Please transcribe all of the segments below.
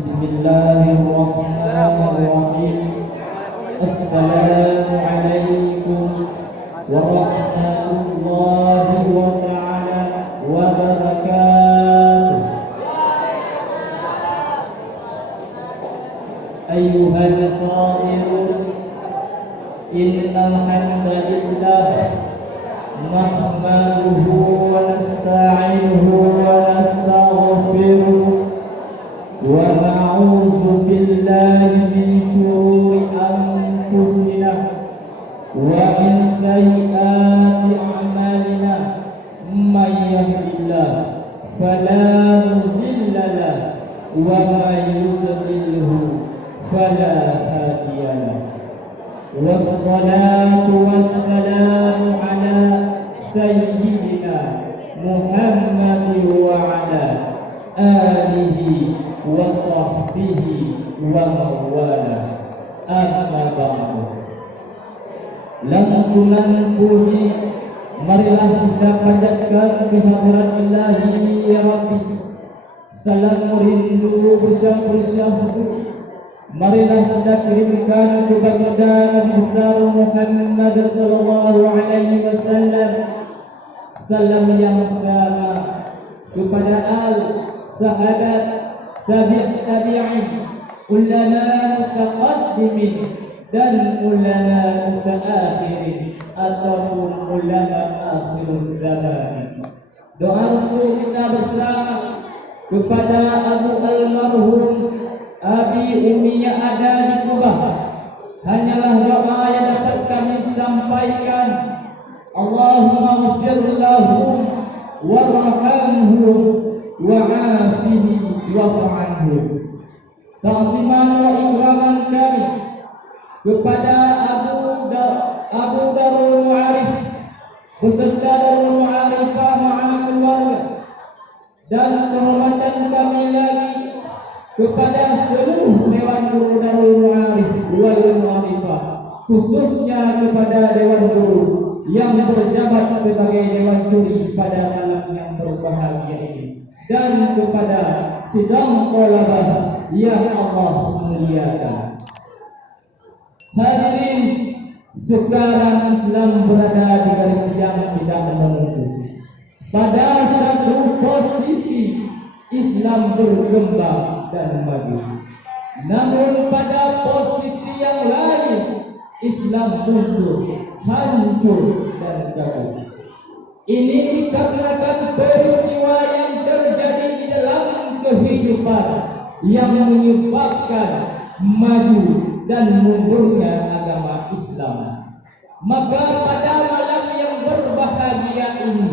Bismillahirrahmanirrahim. Assalamualaikum warahmatullahi wabarakatuh. Ayyuhal hadirun, innal hamdalillah nahmaduhu wa nasta'inuhu wa nastaghfiruh wa na'udzu billahi min syururi anfusina wa min sayyiati a'malina. May yahdihillah fala mudilla lahu wa may yudlilhu fala hadiya lahu. Wassalatu wassalamu ala sayyidina Muhammadin wa ala alihi wa sahbihi wa mawala. Amma ba'du. Lantunan puji marilah kita panjatkan kehadirat Ilahi ya Rabbi. Salam rindu bersyahdu marilah kita kirimkan kepada Nabi besar Muhammad sallallahu alaihi wasallam. Salam yang sama kepada al sahabat, tabi'in, ulama mutaqaddimin dan ulama mutaakhirin ataupun ulama akhiruz zaman. Doa restu kita bersama kepada Abu Almarhum Abi Umi yang ada di Kubah. Hanyalah doa yang dapat kami sampaikan. Allahumma ghfir lahum warhamhum wa'afihi wa'fu anhum. Ta'ziman wa ikraman kami kepada Abu Darul Mu'arif beserta Darul Mu'arifah ma'a keluarga, dan kehormatan kami lagi kepada seluruh Dewan Guru Darul Mu'arif wal Mu'arifah, khususnya kepada Dewan Guru yang berjabat sebagai Dewan Juri pada malam yang berbahagia ini, dan kepada sidang thalabah yang Allah muliakan. Hadirin, sekarang Islam berada di garis yang tidak menentu. Pada satu posisi Islam berkembang dan maju, namun pada posisi yang lain Islam mundur, hancur dan gagal. Ini dikarenakan peristiwa yang terjadi di dalam kehidupan yang menyebabkan maju dan mundurnya agama Islam. Maka pada malam yang berbahagia ini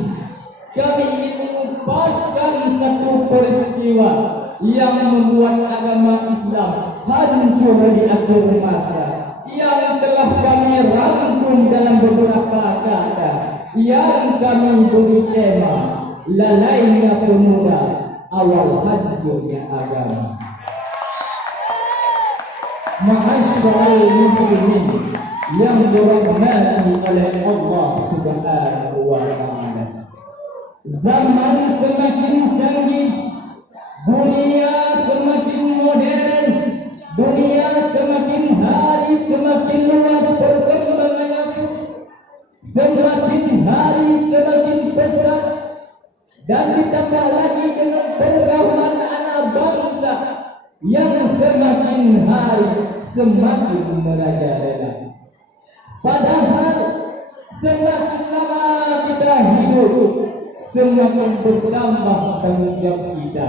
kami ingin mengupaskan satu peristiwa yang membuat agama Islam hancur di akhir masa, yang telah kami rangkum dalam beberapa kata yang kami beri tema lalainya pemuda, awal hancurnya agama. Ma'asyiral muslimin yang dirahmati oleh Allah Subhanahu wa ta'ala, zaman semakin canggih, dunia semakin modern, dunia semakin hari semakin luas perkembangannya, semakin hari semakin pesat, dan ditambah lagi dengan pergaulan anak bangsa yang semakin hari semakin merajalela. Padahal semakin lama kita hidup, semakin bertambah tanggung jawab kita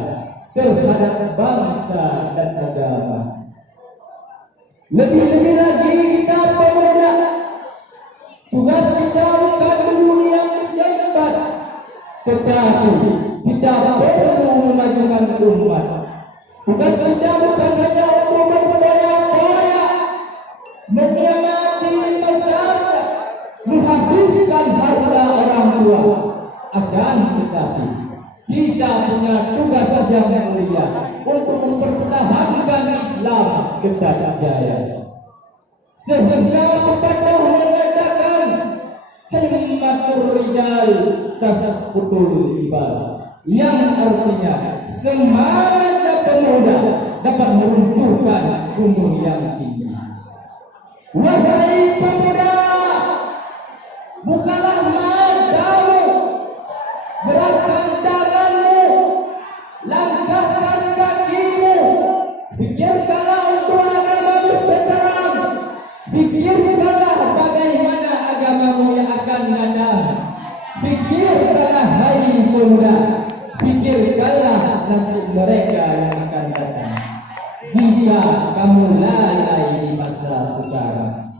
terhadap bangsa dan agama. Lebih-lebih lagi kita pemuda, tugas kita bukan dunia yang menjabat, tetapi kita perlu memajukan umat. Tugas kita bukan hanya untuk berfoya-foya, menikmati masyarakat, menghabiskan harta orang tua, akan tetapi kita punya tugas yang mulia untuk mempertahankan Islam tetap jaya. Sehingga pepatah mengatakan himmatur rijal tasqutul jibal, yang artinya semangat pemuda dapat meruntuhkan gunung yang tinggi. Wahai pemuda, bukalah matamu, gerakkan tanganmu, langkahkan kakimu, pikirkanlah untuk agamamu sekarang, pikirkanlah bagaimana agamamu yang akan datang, pikirkanlah hai pemuda, pikirkanlah nasib mereka yang akan datang jika kamu lalai di masa sekarang.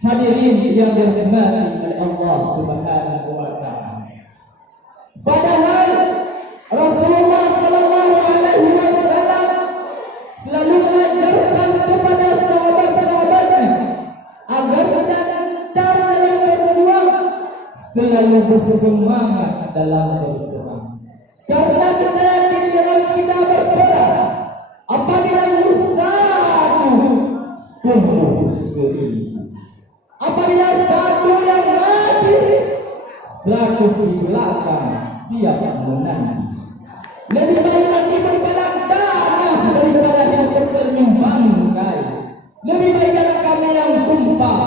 Hadirin yang dirahmati oleh Allah Subhanahu wa taala. Padahal Rasulullah sallallahu alaihi wasallam selalu mengajarkan kepada sahabat-sahabatnya agar tidak gentar dalam berjuang, selalu bersemangat dalam berperang. Karena kita yakin dalam kita berperang, apabila satu tumbuh seribu. Apabila satu yang mati, 100 di belakang siap menanti. Lebih baik mati berbalang tanah daripada yang bercermin bangkai. Lebih baik darah kami yang tumpah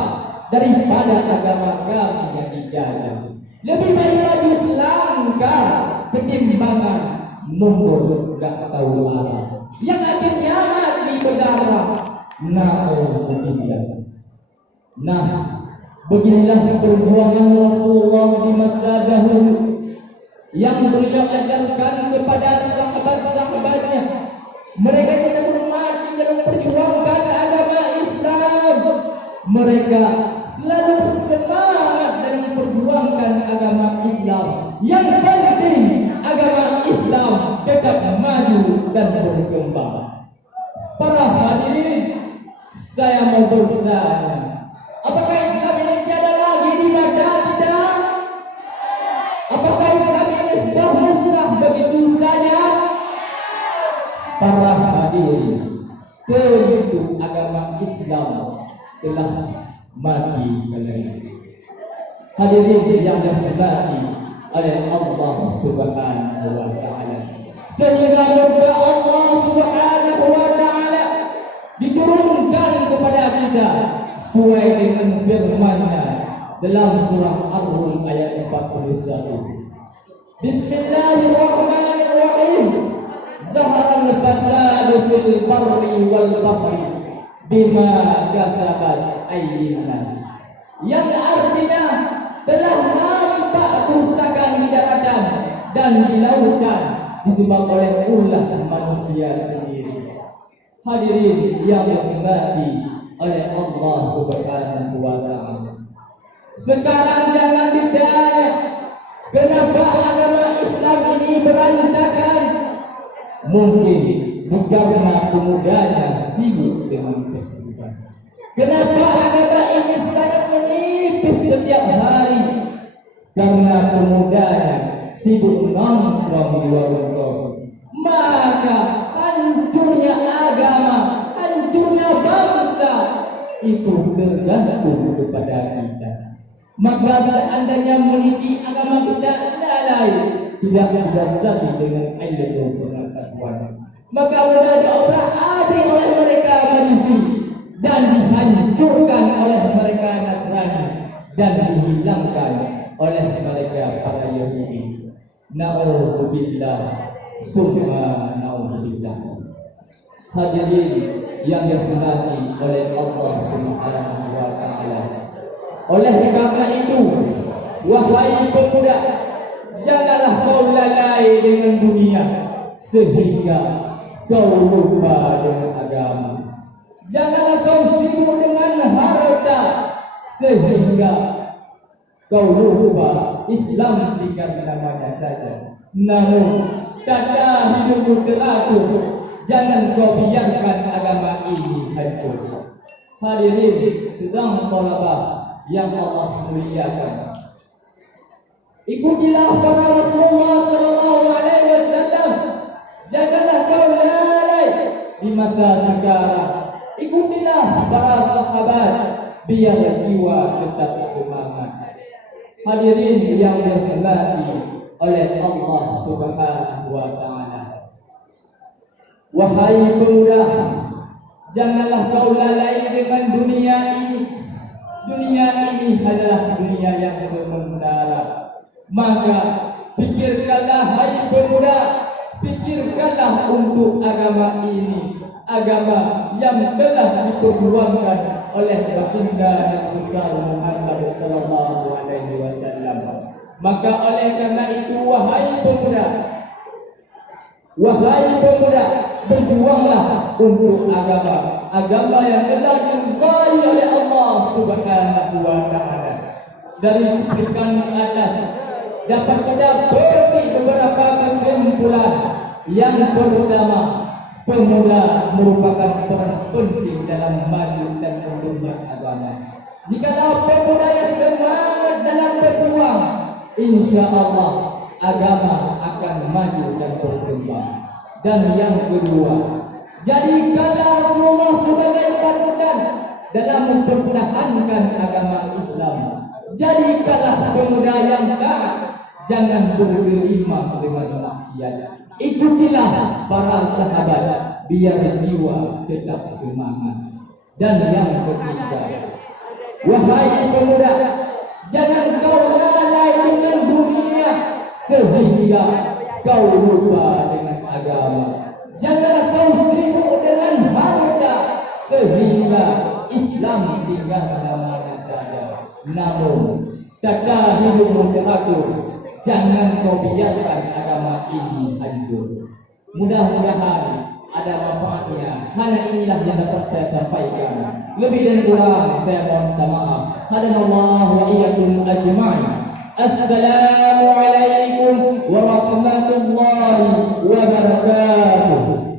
daripada agama kami yang dijajah. Lebih baik maju selangkah ketimbangan mundur gak tahu arah, yang akhirnya mati berdarah. Na'udzubillah. Nah, beginilah perjuangan Rasulullah di masa dahulu yang beliau ajarkan kepada sahabat-sahabatnya. Mereka tidak mati dalam perjuangan agama Islam. Mereka selalu bersemangat dalam perjuangan agama Islam. Yang penting agama Islam tetap maju dan berkembang. Para hadirin, saya mau bertanya, apakah Islam ini tiada lagi di mata kita? Apakah Islam ini sudah musnah begitu saja? Para hadirin, tentu agama Islam telah mati kelak. Hadirin yang dirahmati oleh Allah Subhanahu wa taala. Sehingga murka Allah Subhanahu wa taala diturunkan kepada kita sesuai dengan firman-Nya dalam surah Ar-Rum ayat 41. Bismillahirrahmanirrahim. Zaharal fasadu fil barri wal bahri bima kasabat aydin nas. Yang artinya telah nampak kerusakan di daratan dan di lautan disebabkan oleh ulah manusia sendiri. Hadirin yang dirahmati oleh Allah Subhanahu wa taala. Sekarang jangan ditanya kenapa agama Islam ini berantakan. Mungkin karena pemudanya sibuk dengan kesibukan. Kenapa agama ini sekarang menipis setiap hari? Karena pemudanya sibuk nongkrong di warung-warung. Maka hancurnya agama, hancurnya bangsa itu tergantung kepada kita. Maka seandainya meniti agama kita lalai, tidak didasari dengan ilmu pengetahuan, maka mudah diobrak-abrik oleh mereka Majusi dan dihancurkan oleh mereka Nasrani dan dihilangkan oleh mereka para Yahudi. Na'udzubillah, summa na'udzubillah. Hadirin yang dirahmati oleh Allah Subhanahu wa taala. Oleh karena itu, wahai pemuda, janganlah kau lalai dengan dunia sehingga kau lupa dengan agama. Janganlah kau sibuk dengan harta sehingga kau lupa Islam tinggal namanya saja. Namun tata hidupmu teratur. Jangan kau biarkan agama ini hancur. Hadirin sedang thalabah yang Allah muliakan, ikutilah para Rasulullah sallallahu alaihi wasallam. Janganlah kau lalai di masa sekarang. Ikutilah para sahabat biar jiwa tetap semangat. Hadirin yang dirahmati oleh Allah Subhanahu wa taala. Wahai pemuda, janganlah kau lalai dengan dunia ini. Dunia ini adalah dunia yang sementara. Maka pikirkanlah, hai pemuda, pikirkanlah untuk agama ini, agama yang telah diperjuangkan oleh baginda Nabi besar Muhammad sallallahu alaihi wasallam. Maka oleh karena itu, wahai pemuda, berjuanglah untuk agama yang telah diridhai oleh Allah Subhanahu wa taala. Dari cuplikan di atas dapat kita petik beberapa kesimpulan. Yang pertama, pemuda merupakan peran penting dalam maju dan mundurnya agama. Jikalau pemuda yang semangat dalam berjuang, insya Allah agama akan maju dan berkembang. Dan yang kedua, jadikanlah Rasulullah sebagai panutan dalam mempertahankan agama Islam. Jadikanlah pemuda yang taat, jangan bergelimang dengan maksiat. Ikutilah para sahabat biar jiwa tetap semangat. Dan yang ketiga, wahai pemuda, jangan kau lalai dengan dunia sehingga kau lupa dengan agama. Janganlah kau sibuk dengan harta sehingga Islam tinggal mana saja. Namun tata hidupmu teratur, jangan kau biarkan agama ini hancur. Mudah-mudahan ada manfaatnya. Hanya inilah yang dapat saya sampaikan. Lebih dan kurang saya mohon maaf. Hadanallahu wa iyyakum ajma'in. Assalamualaikum warahmatullahi wabarakatuh.